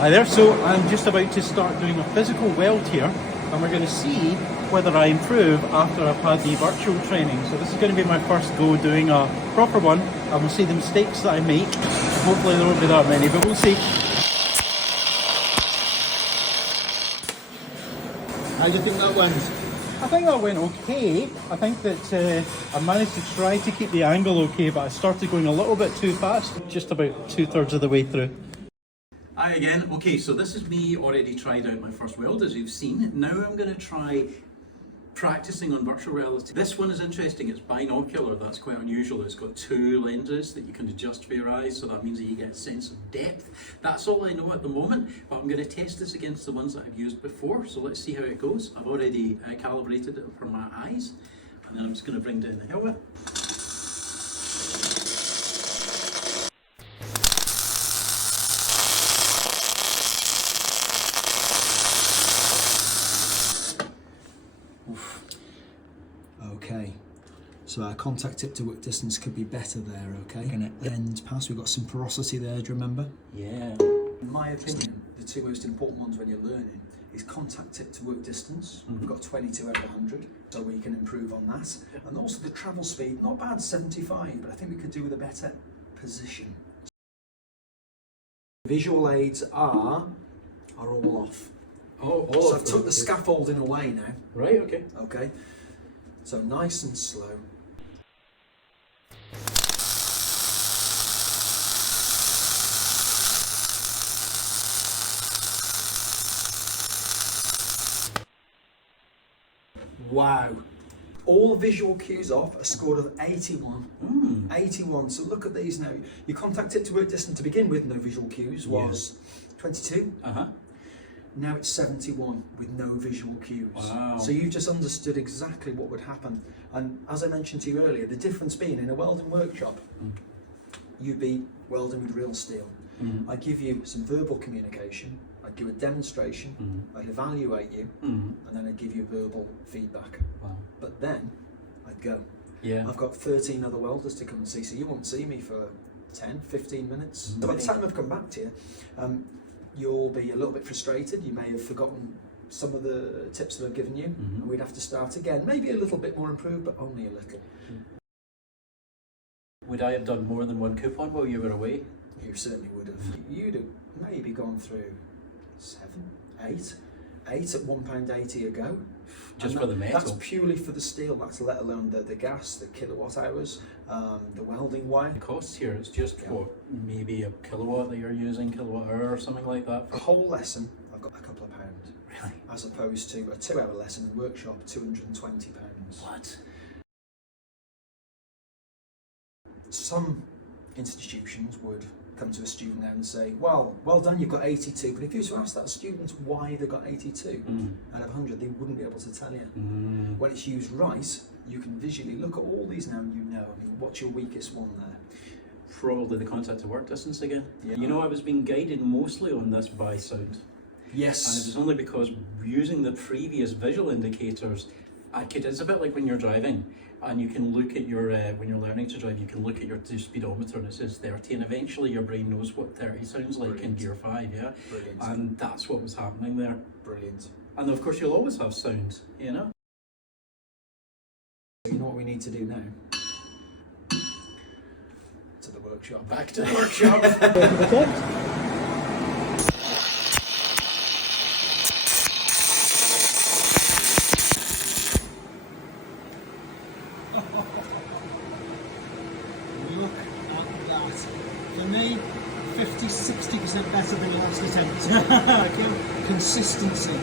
Hi there, so I'm just about to start doing a physical weld here, and we're going to see whether I improve after I've had the virtual training. So this is going to be my first go doing a proper one, and we'll see the mistakes that I make. Hopefully there won't be that many, but we'll see. How do you think that went? I think that went okay. I think that I managed to try to keep the angle okay, but I started going a little bit too fast, just about 2/3 of the way through. Hi again. Okay, so this is me already tried out my first weld, as you've seen. Now I'm going to try practicing on virtual reality. This one is interesting. It's binocular. That's quite unusual. It's got two lenses that you can adjust for your eyes, so that means that you get a sense of depth. That's all I know at the moment, but I'm going to test this against the ones that I've used before, so let's see how it goes. I've already calibrated it for my eyes, and then I'm just going to bring down the helmet. Okay, so our contact tip to work distance could be better there, okay? End pass, we've got some porosity there, do you remember? Yeah. In my opinion, the two most important ones when you're learning is contact tip to work distance. We've got 22 out of 100, so we can improve on that. And also the travel speed, not bad, 75, but I think we could do with a better position. Visual aids are all off. Oh, so I've took the scaffolding away now. Right, okay. Okay, so nice and slow. Wow. All visual cues off, a score of 81. 81. So look at these now. Your contact tip to work distance to begin with, no visual cues, was 22. Now it's 71 with no visual cues. Wow. So you've just understood exactly what would happen. And as I mentioned to you earlier, the difference being in a welding workshop, you'd be welding with real steel. I give you some verbal communication, I'd do a demonstration, I'd evaluate you, and then I'd give you verbal feedback. Wow. But then I'd go. Yeah. I've got 13 other welders to come and see, so you won't see me for 10, 15 minutes. So by the time I've come back to you, you'll be a little bit frustrated. You may have forgotten some of the tips that I've given you, and we'd have to start again. Maybe a little bit more improved, but only a little. Would I have done more than one coupon while you were away? You certainly would have. You'd have maybe gone through 7, 8 at £1.80 a go. Just for the metal? That's purely for the steel, that's let alone the gas, the kilowatt hours, the welding wire. The costs here, it's just what, maybe a kilowatt that you're using, kilowatt hour or something like that? A whole lesson, I've got a couple of pounds. Really? As opposed to a 2-hour lesson in workshop, £220. What? Some institutions would come to a student now and say, well done, you've got 82, but if you were to ask that student why they got 82 out of 100, they wouldn't be able to tell you. When it's used right, you can visually look at all these now and you know. I mean, what's your weakest one there? Probably the contact to work distance again. Yeah. You know, I was being guided mostly on this by sound. Yes. And it was only because using the previous visual indicators, it's a bit like when you're driving and you can look at your, when you're learning to drive, you can look at your speedometer and it says 30, and eventually your brain knows what 30 sounds like in gear 5, yeah? Brilliant. And that's what was happening there. Brilliant. And of course you'll always have sound, you know? So you know what we need to do now? To the workshop. Back to the workshop. Look at that. For me, 50-60% better than your last attempt. Consistency.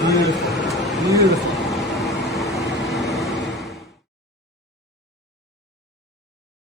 Beautiful. Beautiful.